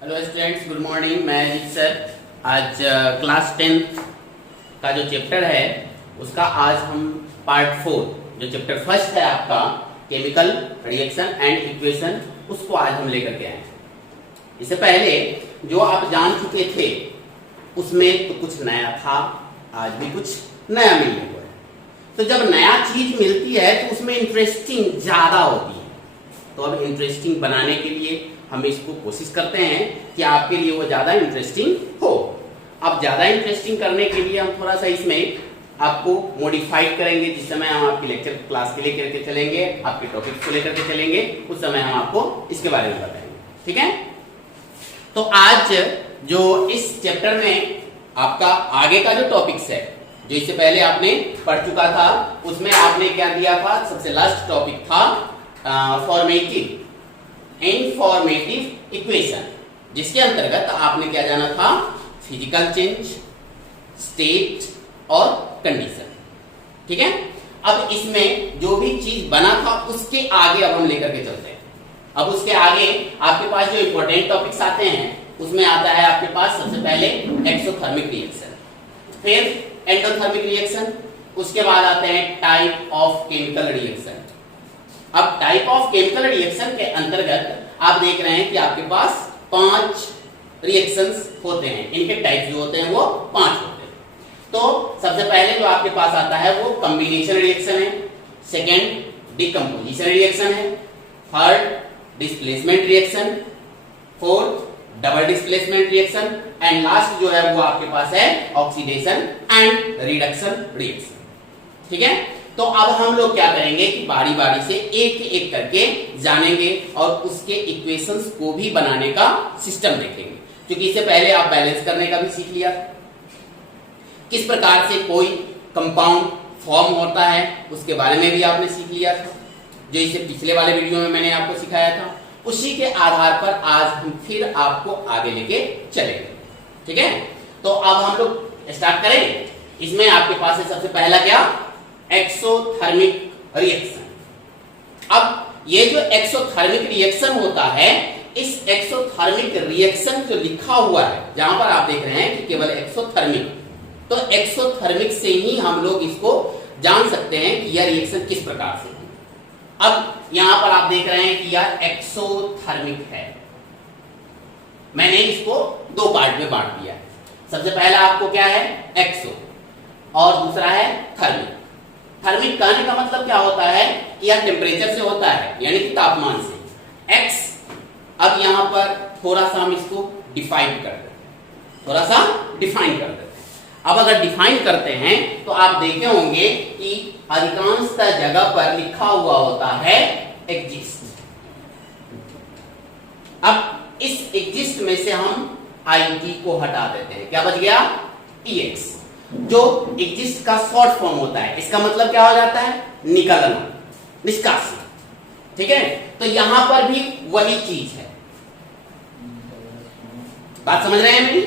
Hello students, good morning. मैं Ajit sir. आज class 10th का जो चैप्टर है उसका आज हम पार्ट 4 जो चैप्टर फर्स्ट है आपका केमिकल रिएक्शन एंड इक्वेशन, उसको आज हम लेकर के आए हैं। इससे पहले जो आप जान चुके थे उसमें तो कुछ नया था, आज भी कुछ नया मिलने को है। तो जब नया चीज मिलती है तो उसमें इंटरेस्टिंग ज्यादा होती है। तो अब इंटरेस्टिंग बनाने के लिए हम इसको कोशिश करते हैं कि आपके लिए वो ज्यादा इंटरेस्टिंग हो। अब ज्यादा इंटरेस्टिंग करने के लिए हम थोड़ा सा इसमें आपको मॉडिफाइड करेंगे। जिस समय हम आपकी लेक्चर क्लास के लेकर के चलेंगे, आपके टॉपिक्स को लेकर के चलेंगे, उस समय हम आपको इसके बारे में बताएंगे। ठीक है। तो आज जो इस चैप्टर में आपका आगे का जो टॉपिक्स है, जो इससे पहले आपने पढ़ चुका था, उसमें आपने क्या दिया था? सबसे लास्ट टॉपिक था फॉर्मेटिव इनफॉर्मेटिव इक्वेशन, जिसके अंतर्गत आपने क्या जाना था? फिजिकल चेंज, स्टेट और कंडीशन। ठीक है। अब इसमें जो भी चीज बना था उसके आगे अब हम लेकर के चलते हैं। अब उसके आगे आपके पास जो इंपॉर्टेंट टॉपिक्स आते हैं उसमें आता है आपके पास सबसे पहले एक्सोथर्मिक रिएक्शन, फिर एंडोथर्मिक रिएक्शन, उसके बाद आते हैं टाइप ऑफ केमिकल रिएक्शन। अब टाइप ऑफ केमिकल रिएक्शन के अंतर्गत आप देख रहे हैं कि आपके पास 5 रिएक्शंस होते हैं। इनके टाइप जो होते हैं वो 5 होते हैं। तो सबसे पहले जो आपके पास आता है वो कॉम्बिनेशन रिएक्शन है, सेकेंड डिकम्पोजिशन रिएक्शन है, third displacement reaction, fourth double displacement reaction and last जो है वो आपके पास है ऑक्सीडेशन एंड रिडक्शन रिएक्शन। ठीक है। तो अब हम लोग क्या करेंगे कि बारी बारी से एक एक करके जानेंगे और उसके इक्वेशंस को भी बनाने का सिस्टम देखेंगे। क्योंकि इससे पहले आप बैलेंस करने का भी सीख लिया, किस प्रकार से कोई कंपाउंड फॉर्म होता है उसके बारे में भी आपने सीख लिया था, जो इसे पिछले वाले वीडियो में मैंने आपको सिखाया था। उसी के आधार पर आज हम फिर आपको आगे लेके चलेंगे। ठीक है। तो अब हम लोग स्टार्ट करें। इसमें आपके पास है सबसे पहला क्या? Exothermic reaction. अब ये जो एक्सोथर्मिक रिएक्शन होता है, इस एक्सोथर्मिक रिएक्शन जो लिखा हुआ है, जहां पर आप देख रहे हैं कि केवल एक्सोथर्मिक, तो एक्सोथर्मिक से ही हम लोग इसको जान सकते हैं कि यह रिएक्शन किस प्रकार से है। अब यहां पर आप देख रहे हैं कि यह एक्सोथर्मिक है। मैंने इसको 2 पार्ट में बांट दिया है। सबसे पहला आपको क्या है? एक्सो, और दूसरा है थर्मिक। थर्मिक कहने का मतलब क्या होता है कि यह टेम्परेचर से होता है, यानी कि तापमान से। एक्स, अब यहां पर थोड़ा सा हम इसको डिफाइन कर देते हैं, थोड़ा सा डिफाइन कर देते हैं। अब अगर डिफाइन करते हैं तो आप देखे होंगे कि अधिकांशतः जगह पर लिखा हुआ होता है एग्जिस्ट। अब इस एग्जिस्ट में से हम आई को हटा देते हैं। क्या बच गया? EX, जो एग्जिस्ट का शॉर्ट फॉर्म होता है। इसका मतलब क्या हो जाता है? निकलना, निष्कासन। ठीक है। तो यहां पर भी वही चीज है। बात समझ रहे हैं मेरी?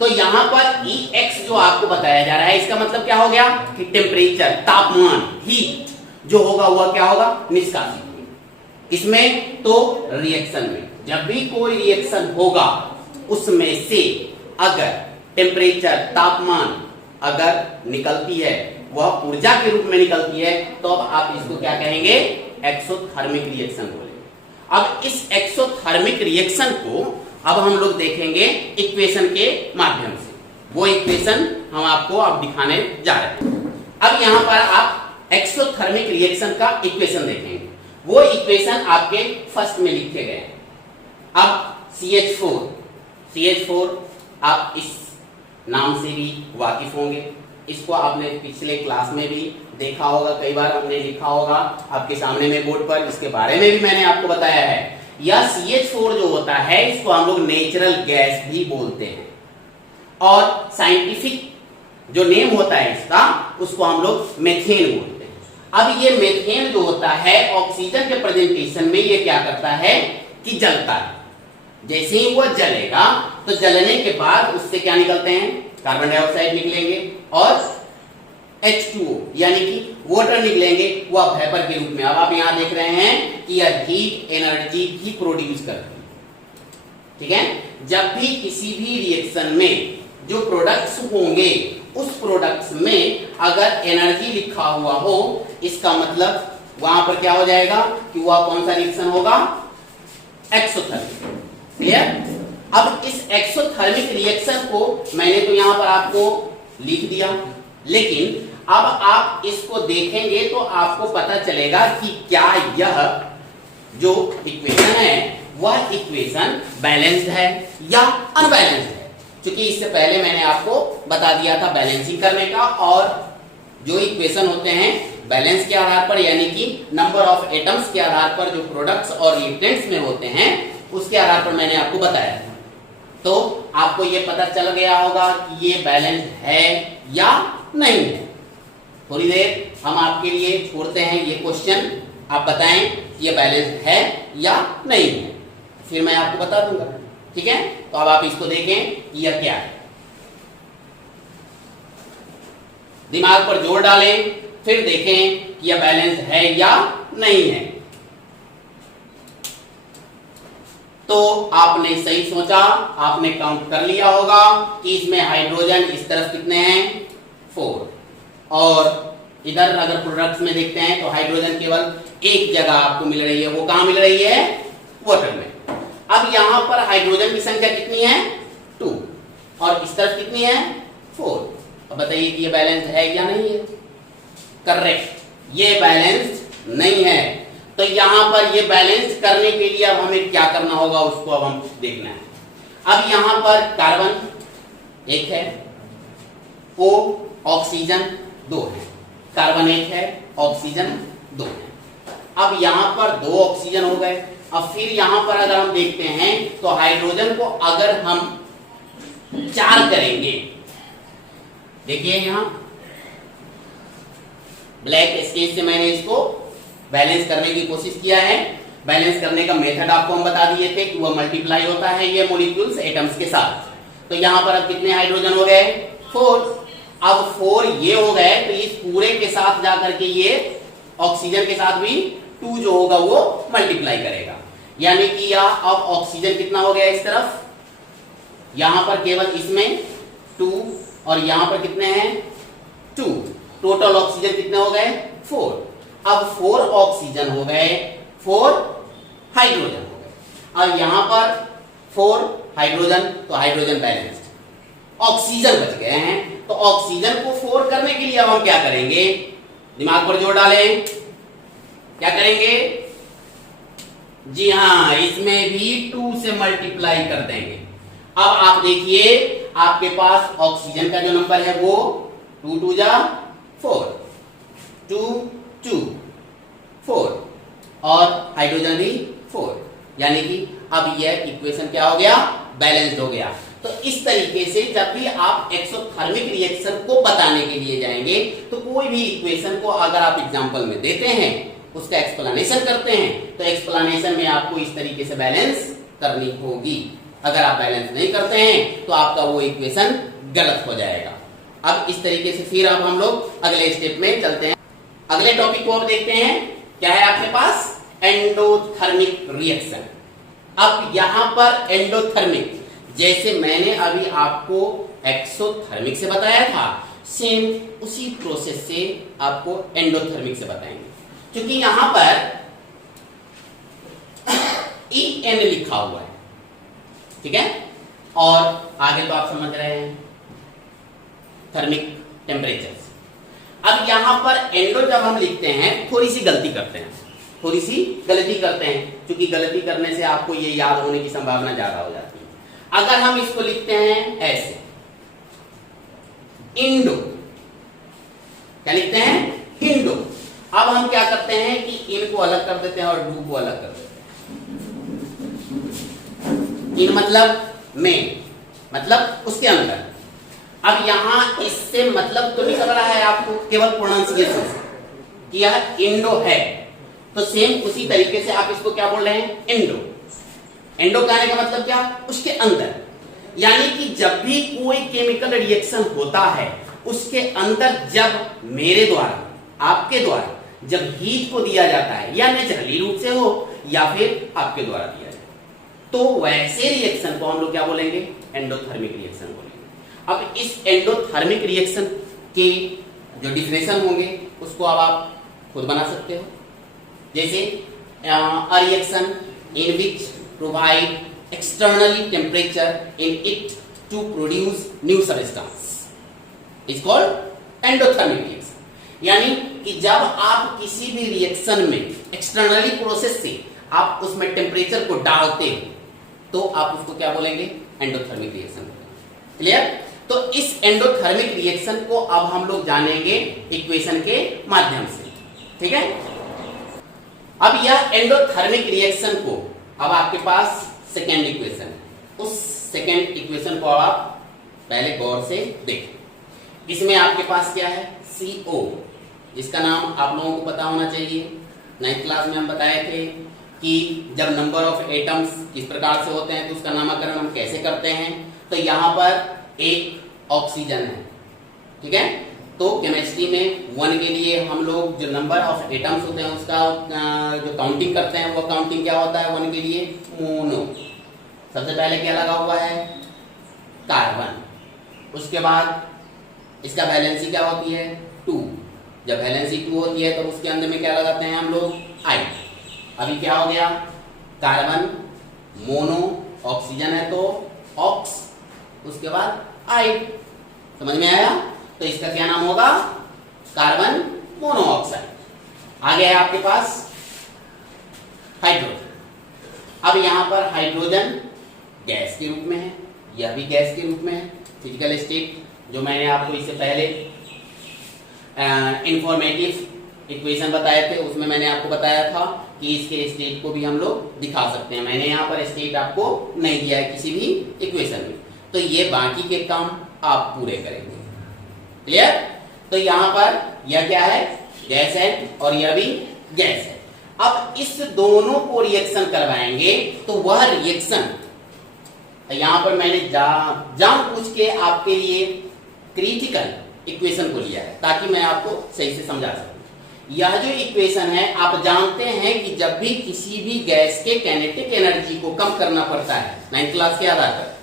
तो यहां पर EX जो आपको बताया जा रहा है, इसका मतलब क्या हो गया कि टेम्परेचर, तापमान, हीट जो होगा वह क्या होगा? निष्कासित। इसमें तो रिएक्शन में जब भी कोई रिएक्शन होगा उसमें से अगर टेम्परेचर, तापमान अगर निकलती है, वह ऊर्जा के रूप में निकलती है, तो अब आप इसको क्या कहेंगे? एक्सोथर्मिक रिएक्शन बोलेंगे। अब इस एक्सोथर्मिक रिएक्शन को अब हम लोग देखेंगे इक्वेशन के माध्यम से। वो इक्वेशन हम आपको अब दिखाने जा रहे हैं। अब यहां पर आप एक्सोथर्मिक रिएक्शन का इक्वेशन देखेंगे। वो इक्वेशन आपके फर्स्ट में लिखे गए हैं। अब CH4 आप इस नाम से भी वाकिफ होंगे। इसको आपने पिछले क्लास में भी देखा होगा, कई बार हमने लिखा होगा आपके सामने में बोर्ड पर। इसके बारे में भी मैंने आपको बताया है। यह CH4 जो होता है इसको हम लोग नेचुरल गैस भी बोलते हैं, और साइंटिफिक जो नेम होता है इसका, उसको हम लोग मेथेन बोलते हैं। अब ये मेथेन जो होता है ऑक्सीजन के प्रेजेंटेशन में ये क्या करता है कि जलता है। जैसे ही वह जलेगा तो जलने के बाद उससे क्या निकलते हैं? कार्बन डाइऑक्साइड निकलेंगे और H2O यानी कि वाटर निकलेंगे, वह वेपर के रूप में। अब आप यहां देख रहे हैं कि यह हीट एनर्जी भी प्रोड्यूस करती है। ठीक है। जब भी किसी भी रिएक्शन में जो प्रोडक्ट्स होंगे उस प्रोडक्ट्स में अगर एनर्जी लिखा हुआ हो, इसका मतलब वहां पर क्या हो जाएगा कि वह कौन सा रिएक्शन होगा, एक्सोथर्मिक। क्लियर। अब इस एक्सोथर्मिक रिएक्शन को मैंने तो यहां पर आपको लिख दिया, लेकिन अब आप इसको देखेंगे तो आपको पता चलेगा कि क्या यह जो इक्वेशन है वह इक्वेशन बैलेंस्ड है या अनबैलेंस्ड है। क्योंकि इससे पहले मैंने आपको बता दिया था बैलेंसिंग करने का, और जो इक्वेशन होते हैं बैलेंस के आधार पर यानी कि नंबर ऑफ एटम्स के आधार पर जो प्रोडक्ट्स और रिएक्टेंट्स में होते हैं उसके आधार पर मैंने आपको बताया था। तो आपको ये पता चल गया होगा कि ये बैलेंस्ड है या नहीं है। थोड़ी देर हम आपके लिए छोड़ते हैं ये क्वेश्चन, आप बताएं कि ये बैलेंस्ड है या नहीं है, फिर मैं आपको बता दूंगा। ठीक है, तो अब आप इसको देखें कि यह क्या है, दिमाग पर जोर डालें, फिर देखें कि यह बैलेंस्ड है या नहीं है। तो आपने सही सोचा, आपने काउंट कर लिया होगा कि इसमें हाइड्रोजन इस तरफ कितने हैं, 4, और इधर अगर प्रोडक्ट्स में देखते हैं तो हाइड्रोजन केवल एक जगह आपको मिल रही है, वो कहां मिल रही है, वाटर में। अब यहां पर हाइड्रोजन की संख्या कितनी है, 2, और इस तरफ कितनी है, 4। अब बताइए कि ये बैलेंस है या नहीं है। करेक्ट, ये बैलेंस नहीं है। तो यहां पर ये बैलेंस करने के लिए अब हमें क्या करना होगा उसको अब हम देखना है। अब यहां पर कार्बन 1 है, O ऑक्सीजन 2 है, कार्बन 1 है, ऑक्सीजन 2 है। अब यहां पर 2 ऑक्सीजन हो गए। अब फिर यहां पर अगर हम देखते हैं तो हाइड्रोजन को अगर हम 4 करेंगे, देखिए यहां ब्लैक स्केच से मैंने इसको बैलेंस करने की कोशिश किया है। बैलेंस करने का मेथड आपको हम बता दिए थे कि वह मल्टीप्लाई होता है ये मॉलिक्यूल्स एटम्स के साथ। तो यहां पर अब कितने हाइड्रोजन हो गए, 4। अब 4 ये हो गए तो इस पूरे के साथ जाकर के ये ऑक्सीजन के साथ भी 2 जो होगा वो मल्टीप्लाई करेगा, यानी कि यह अब ऑक्सीजन कितना हो गया इस तरफ, यहां पर केवल इसमें 2 और यहां पर कितने हैं, 2। टोटल ऑक्सीजन कितने हो गए, 4। अब 4 ऑक्सीजन हो गए, 4 हाइड्रोजन हो गए। अब यहां पर 4 हाइड्रोजन, तो हाइड्रोजन बैलेंस्ड, ऑक्सीजन बच गए हैं। तो ऑक्सीजन को 4 करने के लिए अब हम क्या करेंगे, दिमाग पर जोर डालें, क्या करेंगे, जी हां, इसमें भी 2 से मल्टीप्लाई कर देंगे। अब आप देखिए आपके पास ऑक्सीजन का जो नंबर है वो 2 2 जा 4, 2 2 4, और हाइड्रोजन भी 4, यानी कि अब यह इक्वेशन क्या हो गया, बैलेंस्ड हो गया। तो इस तरीके से जब भी आप एक्सोथर्मिक रिएक्शन को बताने के लिए जाएंगे तो कोई भी इक्वेशन को अगर आप एग्जांपल में देते हैं, उसका एक्सप्लेनेशन करते हैं, तो एक्सप्लेनेशन में आपको इस तरीके से बैलेंस करनी होगी। अगर आप बैलेंस नहीं करते हैं तो आपका वो इक्वेशन गलत हो जाएगा। अब इस तरीके से फिर अब हम लोग अगले स्टेप में चलते हैं। अगले टॉपिक को अब देखते हैं, क्या है आपके पास, एंडोथर्मिक रिएक्शन। अब यहां पर एंडोथर्मिक, जैसे मैंने अभी आपको एक्सोथर्मिक से बताया था, सेम उसी प्रोसेस से आपको एंडोथर्मिक से बताएंगे। क्योंकि यहां पर EN लिखा हुआ है, ठीक है, और आगे तो आप समझ रहे हैं थर्मिक टेम्परेचर। अब यहां पर एंडो जब हम लिखते हैं थोड़ी सी गलती करते हैं, क्योंकि गलती करने से आपको ये याद होने की संभावना ज्यादा हो जाती है। अगर हम इसको लिखते हैं ऐसे, इंडो, क्या लिखते हैं, इंडो। अब हम क्या करते हैं कि इन को अलग कर देते हैं और डू को अलग कर देते हैं। इन मतलब में, मतलब उसके अंदर। अब यहां इससे मतलब तो निकल रहा है आपको केवल प्रोनाउंसिएशन से कि यह इंडो है, तो सेम उसी तरीके से आप इसको क्या बोल रहे हैं, इंडो। एंडो कहने का मतलब क्या, उसके अंदर। यानी कि जब भी कोई केमिकल रिएक्शन होता है उसके अंदर जब मेरे द्वारा, आपके द्वारा जब हीट को दिया जाता है, या नेचुरली रूप से हो या फिर आपके द्वारा दिया जाए, तो वैसे रिएक्शन को हम लोग क्या बोलेंगे, एंडोथर्मिक रिएक्शन बोलेंगे। अब इस एंडोथर्मिक रिएक्शन के जो डिफिनेशन होंगे उसको अब आप खुद बना सकते हो। जैसे a reaction in which provide externally temperature in it to produce new substance is called endothermic reaction। यानी कि जब आप किसी भी रिएक्शन में एक्सटर्नली प्रोसेस से आप उसमें टेम्परेचर को डालते हो तो आप उसको क्या बोलेंगे, एंडोथर्मिक रिएक्शन बोलेंगे। क्लियर? तो इस एंडोथर्मिक रिएक्शन को अब हम लोग जानेंगे इक्वेशन के माध्यम से। ठीक है, अब यह एंडोथर्मिक रिएक्शन को अब आपके पास सेकेंड इक्वेशन है, उस सेकेंड इक्वेशन को आप पहले गौर से देखें। इसमें आपके पास क्या है, CO, जिसका नाम आप लोगों को पता होना चाहिए। 9th क्लास में हम बताए थे कि जब नंबर ऑफ एटम्स किस प्रकार से होते हैं तो उसका नामकरण हम कैसे करते हैं। तो यहां पर एक ऑक्सीजन है, ठीक है। तो केमिस्ट्री में 1 के लिए हम लोग जो नंबर ऑफ एटम्स होते हैं उसका जो काउंटिंग करते हैं वो काउंटिंग क्या होता है, 1 के लिए मोनो। सबसे पहले क्या लगा हुआ है, कार्बन। उसके बाद इसका वैलेंसी क्या होती है, 2। जब वैलेंसी 2 होती है तो उसके अंदर में क्या लगाते हैं हम लोग, I। अभी क्या हो गया, कार्बन मोनो, ऑक्सीजन है तो ऑक्स, उसके बाद I। समझ में आया? तो इसका क्या नाम होगा, कार्बन मोनोऑक्साइड। आगे है आपके पास हाइड्रोजन। अब यहां पर हाइड्रोजन गैस के रूप में है, यह भी गैस के रूप में है। फिजिकल स्टेट जो मैंने आपको इससे पहले इंफॉर्मेटिव इक्वेशन बताए थे उसमें मैंने आपको बताया था कि इसके स्टेट को भी हम लोग दिखा सकते हैं। मैंने यहाँ पर स्टेट आपको नहीं दिया है किसी भी इक्वेशन में, तो ये बाकी के काम आप पूरे करेंगे। क्लियर? तो यहां पर यह क्या है, गैस है और यह भी गैस है। अब इस दोनों को रिएक्शन करवाएंगे तो वह रिएक्शन, यहां पर मैंने जानबूझ के आपके लिए क्रिटिकल इक्वेशन को लिया है ताकि मैं आपको सही से समझा सकूं। यह जो इक्वेशन है, आप जानते हैं कि जब भी किसी भी गैस के काइनेटिक एनर्जी को कम करना पड़ता है 9th क्लास के आधार पर,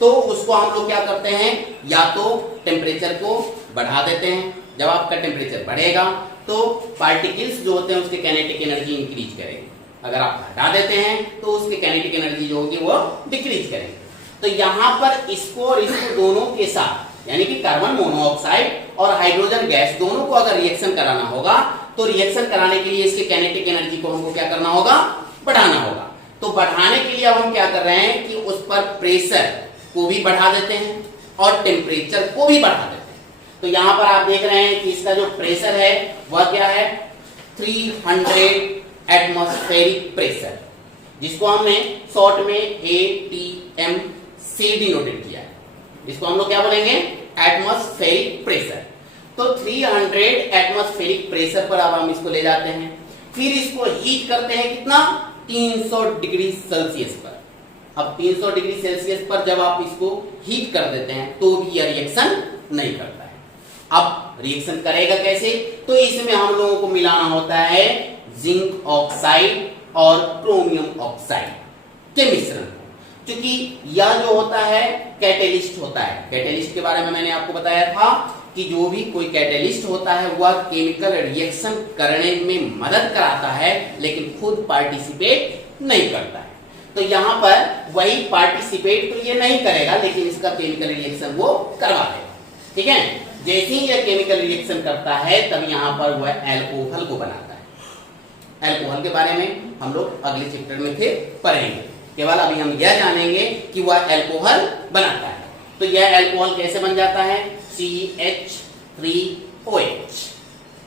तो उसको हम लोग क्या करते हैं, या तो टेम्परेचर को बढ़ा देते हैं। जब आपका टेम्परेचर बढ़ेगा तो पार्टिकल्स जो होते हैं उसके काइनेटिक एनर्जी इंक्रीज करेंगे। अगर आप हटा देते हैं तो उसके काइनेटिक एनर्जी जो होगी वो डिक्रीज करेंगे। तो यहां पर इसको और इसको दोनों के साथ, यानी कि कार्बन मोनोऑक्साइड और हाइड्रोजन गैस दोनों को अगर रिएक्शन कराना होगा तो रिएक्शन कराने के लिए इसके काइनेटिक एनर्जी को हमको क्या करना होगा, बढ़ाना होगा। तो बढ़ाने के लिए अब हम क्या कर रहे हैं कि उस पर प्रेशर को भी बढ़ा देते हैं और टेम्परेचर को भी बढ़ा देते हैं। तो यहां पर आप देख रहे हैं कि इसका जो प्रेशर है वह क्या है, 300 एटमॉस्फेरिक प्रेशर, जिसको हमने शॉर्ट में ATM से डिनोटेड किया है। इसको हम लोग क्या बोलेंगे, एटमॉस्फेरिक प्रेशर। तो 300 एटमॉस्फेरिक प्रेशर पर अब हम इसको ले जाते हैं, फिर इसको हीट करते हैं कितना, 300 डिग्री सेल्सियस पर। अब 300 डिग्री सेल्सियस पर जब आप इसको हीट कर देते हैं तो भी यह रिएक्शन नहीं करता है। अब रिएक्शन करेगा कैसे, तो इसमें हम लोगों को मिलाना होता है जिंक ऑक्साइड और क्रोमियम ऑक्साइड के मिश्रण को। क्योंकि यह जो होता है कैटेलिस्ट होता है। कैटेलिस्ट के बारे में मैंने आपको बताया था कि जो भी कोई कैटेलिस्ट होता है वह केमिकल रिएक्शन करने में मदद कराता है लेकिन खुद पार्टिसिपेट नहीं करता है। तो यहां पर वही पार्टिसिपेट तो ये नहीं करेगा लेकिन इसका केमिकल रिएक्शन वो करवा देगा। ठीक है, जैसे ही यह केमिकल रिएक्शन करता है तब यहां पर वह एल्कोहल को बनाता है। एल्कोहल के बारे में हम लोग अगले चैप्टर में फिर पढ़ेंगे, केवल अभी हम यह जानेंगे कि वह एल्कोहल बनाता है। तो यह एल्कोहल कैसे बन जाता है, CH3OH।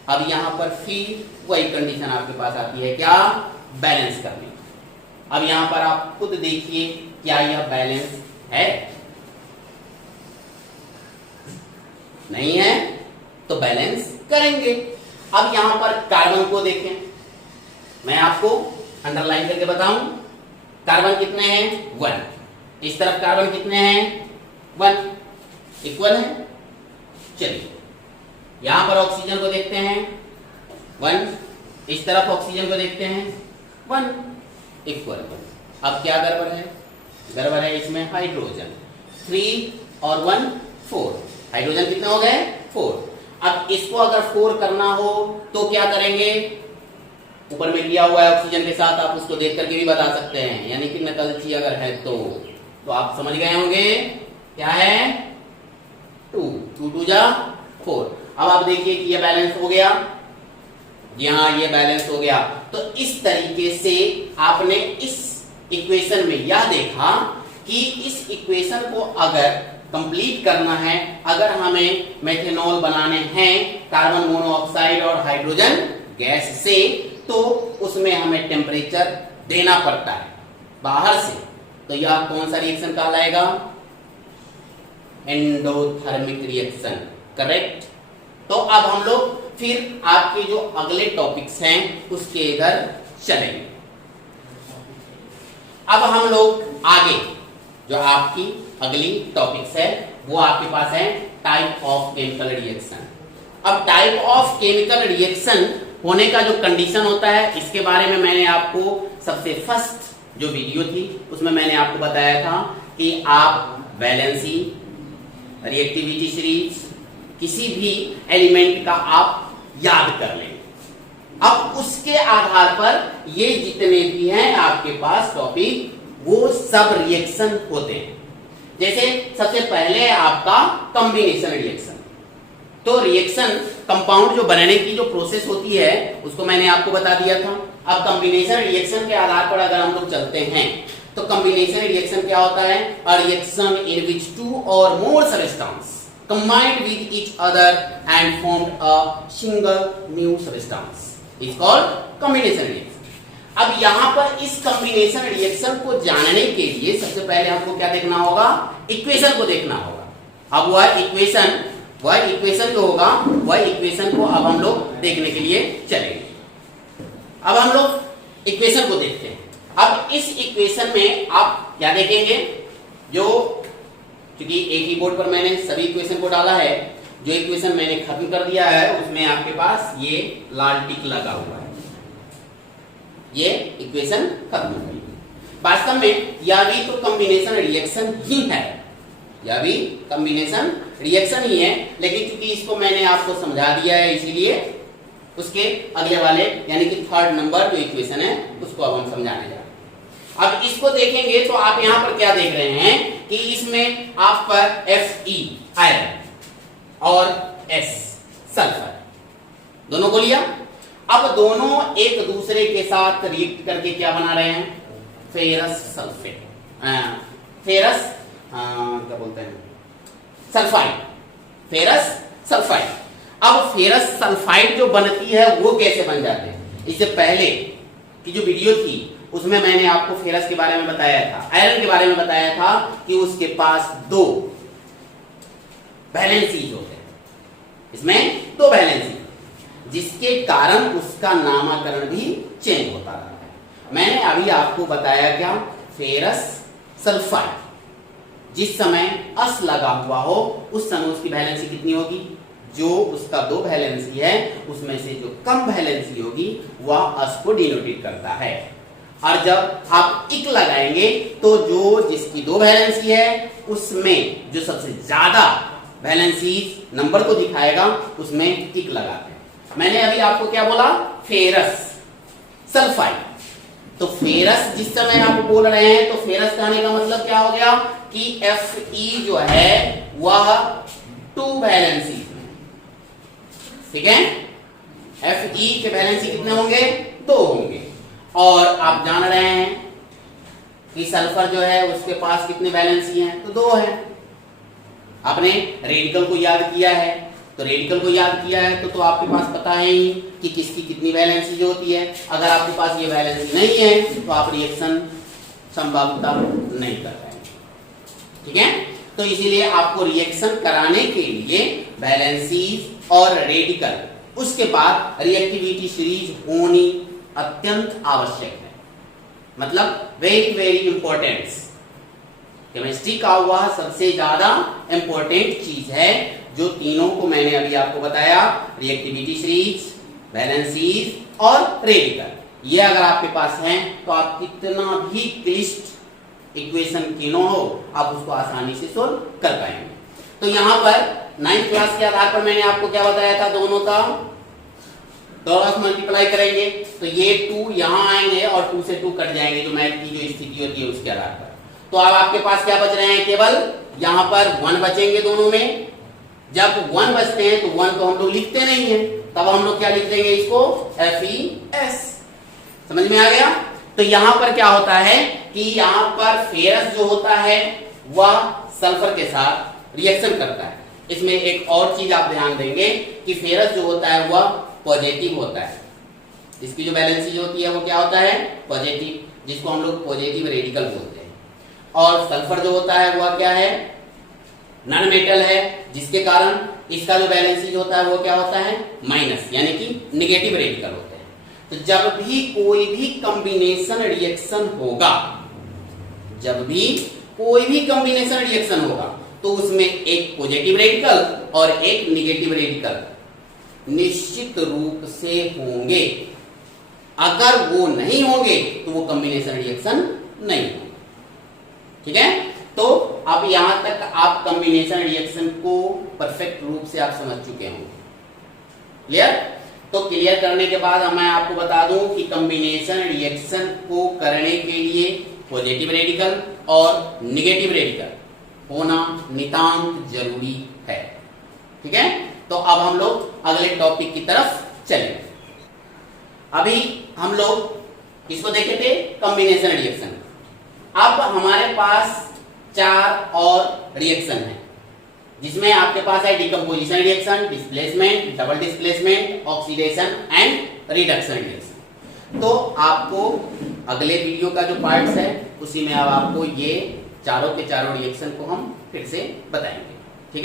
अब यहां पर फिर वही कंडीशन आपके पास आती है, क्या, बैलेंस करने। अब यहां पर आप खुद देखिए क्या यह बैलेंस है, नहीं है तो बैलेंस करेंगे। अब यहां पर कार्बन को देखें, मैं आपको अंडरलाइन करके बताऊं। कार्बन कितने हैं, 1। इस तरफ कार्बन कितने हैं, 1, इक्वल है। चलिए यहां पर ऑक्सीजन को देखते हैं, 1। इस तरफ ऑक्सीजन को देखते हैं, 1, इक्वल। अब क्या गड़बड़ है, बराबर है इसमें हाइड्रोजन 3 और 1 4। हाइड्रोजन कितने हो गए 4। अब इसको अगर 4 करना हो तो क्या करेंगे, ऊपर में लिया हुआ है ऑक्सीजन के साथ, आप उसको देख करके भी बता सकते हैं, यानी कि नकलची अगर है तो आप समझ गए होंगे क्या है 2 2 2 जा 4। अब आप देखिए कि ये बैलेंस हो गया, यहां ये बैलेंस हो गया। तो इस तरीके से आपने इस इक्वेशन में यह देखा कि इस इक्वेशन को अगर कंप्लीट करना है, अगर हमें मेथेनॉल बनाने हैं कार्बन मोनोऑक्साइड और हाइड्रोजन गैस से, तो उसमें हमें टेम्परेचर देना पड़ता है बाहर से। तो यह कौन सा रिएक्शन कहलाएगा, एंडोथर्मिक रिएक्शन, करेक्ट। तो अब हम लोग फिर आपके जो अगले टॉपिक्स हैं उसके इधर चलेंगे। अब हम लोग आगे जो आपकी अगली टॉपिक्स है वो आपके पास है टाइप ऑफ केमिकल रिएक्शन। अब टाइप ऑफ केमिकल रिएक्शन होने का जो कंडीशन होता है, इसके बारे में मैंने आपको सबसे फर्स्ट जो वीडियो थी उसमें मैंने आपको बताया था कि आप वैलेंसी, रिएक्टिविटी सीरीज, किसी भी एलिमेंट का आप याद कर लें। अब उसके आधार पर ये जितने भी हैं आपके पास टॉपिक वो सब रिएक्शन होते हैं। जैसे सबसे पहले आपका कॉम्बिनेशन रिएक्शन। तो रिएक्शन कंपाउंड जो बनने की जो प्रोसेस होती है उसको मैंने आपको बता दिया था। अब कॉम्बिनेशन रिएक्शन के आधार पर अगर हम लोग चलते हैं तो कॉम्बिनेशन रिएक्शन क्या होता है, अ रिएक्शन इन विच 2 और मोर substance combined with each other and formed a single new substance is called combination reaction। अब यहाँ पर इस combination reaction को जानने के लिए सबसे पहले हमको क्या देखना होगा, इक्वेशन को देखना होगा। अब वह इक्वेशन जो होगा वह इक्वेशन को अब हम लोग देखने के लिए चलेंगे। अब हम लोग इक्वेशन को देखते हैं। अब इस इक्वेशन में आप क्या देखेंगे, जो क्योंकि एक ही बोर्ड पर मैंने सभी इक्वेशन को डाला है, जो इक्वेशन मैंने खत्म कर दिया है उसमें आपके पास ये लाल टिक लगा हुआ है, ये इक्वेशन खत्म हो गई। वास्तव में यह भी तो कॉम्बिनेशन रिएक्शन ही है, यह भी कॉम्बिनेशन रिएक्शन ही है, लेकिन क्योंकि इसको मैंने आपको समझा दिया है इसीलिए उसके अगले वाले यानी कि 3rd नंबर जो इक्वेशन है उसको अब हम समझाने जा रहे हैं। अब इसको देखेंगे तो आप यहां पर क्या देख रहे हैं कि इसमें आप पर Fe आयरन और S सल्फर दोनों को लिया। अब दोनों एक दूसरे के साथ रिएक्ट करके क्या बना रहे हैं, फेरस सल्फेट, फेरस क्या बोलते हैं, सल्फाइड, फेरस सल्फाइड। अब फेरस सल्फाइड जो बनती है वो कैसे बन जाते हैं, इससे पहले की जो वीडियो थी उसमें मैंने आपको फेरस के बारे में बताया था, आयरन के बारे में बताया था कि उसके पास 2 वैलेंसीज होते हैं, इसमें 2 वैलेंसी, जिसके कारण उसका नामकरण भी चेंज होता रहता है। मैंने अभी आपको बताया क्या, फेरस सल्फाइड जिस समय अस लगा हुआ हो उस समय उसकी वैलेंसी कितनी होगी, जो उसका 2 वैलेंसी है उसमें से जो कम वैलेंसी होगी वह अस को डिनोटेट करता है। और जब आप इक लगाएंगे तो जो जिसकी 2 वैलेंसी है उसमें जो सबसे ज्यादा वैलेंसी नंबर को दिखाएगा उसमें इक लगाते हैं। मैंने अभी आपको क्या बोला, फेरस सल्फाइड। तो फेरस जिस समय आप बोल रहे हैं तो फेरस कहने का मतलब क्या हो गया कि Fe जो है वह 2 वैलेंसी, ठीक है, Fe के वैलेंसी कितने होंगे, 2 होंगे। और आप जान रहे हैं कि सल्फर जो है उसके पास कितनी वैलेंसी हैं, तो 2 है। आपने रेडिकल को याद किया है, तो रेडिकल को याद किया है तो आपके पास पता है ही कि किसकी कितनी वैलेंसी जो होती है। अगर आपके पास ये वैलेंसी नहीं है तो आप रिएक्शन संभाव्यता नहीं कर पाएंगे, ठीक है। तो इसीलिए आपको रिएक्शन कराने के लिए वैलेंसी और रेडिकल, उसके बाद रिएक्टिविटी सीरीज होनी अत्यंत आवश्यक है, मतलब वेरी वेरी इंपॉर्टेंट। केमिस्ट्री का हुआ सबसे ज्यादा इंपॉर्टेंट चीज है, जो तीनों को मैंने अभी आपको बताया, रिएक्टिविटी सीरीज, वैलेंसीज और रेडिकल। ये अगर आपके पास हैं तो आप कितना भी क्लिष्ट इक्वेशन क्यों हो, आप उसको आसानी से सोल्व कर पाएंगे। तो यहाँ पर 9th क्लास के आधार पर मैंने आपको क्या बताया था, दोनों का क्रॉस मल्टीप्लाई करेंगे तो ये 2 यहाँ आएंगे और 2 से 2 कट जाएंगे, जो मैथ की जो स्थिति होती है उसके आधार पर। तो अब आपके पास क्या बच रहे हैं, केवल यहाँ पर 1 बचेंगे दोनों में। जब 1 बचते हैं तो 1 तो हम लोग लिखते नहीं है, तब हम लोग क्या लिख देंगे इसको, FeS। समझ में आ गया। तो यहां पर क्या होता है कि यहां पर फेरस जो होता है वह सल्फर के साथ रिएक्शन करता है। इसमें एक और चीज आप ध्यान देंगे कि फेरस जो होता है वह पॉजिटिव होता है, इसकी जो वैलेंसी होती है वो क्या होता है, पॉजिटिव, जिसको हम लोग पॉजिटिव रेडिकल बोलते हैं। और सल्फर जो होता है वह क्या है, नॉन मेटल है, जिसके कारण इसका जो वैलेंसी होता है वो क्या होता है, माइनस, यानी कि नेगेटिव रेडिकल होता है। तो जब भी कोई भी कॉम्बिनेशन रिएक्शन होगा, जब भी कोई भी कॉम्बिनेशन रिएक्शन होगा तो उसमें एक पॉजिटिव रेडिकल और एक नेगेटिव रेडिकल निश्चित रूप से होंगे। अगर वो नहीं होंगे तो वो कॉम्बिनेशन रिएक्शन नहीं होगा। ठीक है, तो अब यहां तक आप कॉम्बिनेशन रिएक्शन को परफेक्ट रूप से आप समझ चुके होंगे। क्लियर। तो क्लियर करने के बाद मैं आपको बता दूं कि कॉम्बिनेशन रिएक्शन को करने के लिए पॉजिटिव रेडिकल और नेगेटिव रेडिकल होना नितांत जरूरी है। ठीक है, तो अब हम लोग अगले टॉपिक की तरफ चलेंगे। अभी हम लोग इसको देखे थे कॉम्बिनेशन रिएक्शन। अब हमारे पास 4 और रिएक्शन है, जिसमें आपके पास है decomposition reaction, displacement, double displacement, oxidation and reduction reaction. तो आपको अगले वीडियो का जो पार्ट्स है उसी में अब आपको ये चारों के चारों रिएक्शन को हम फिर से बताएंगे।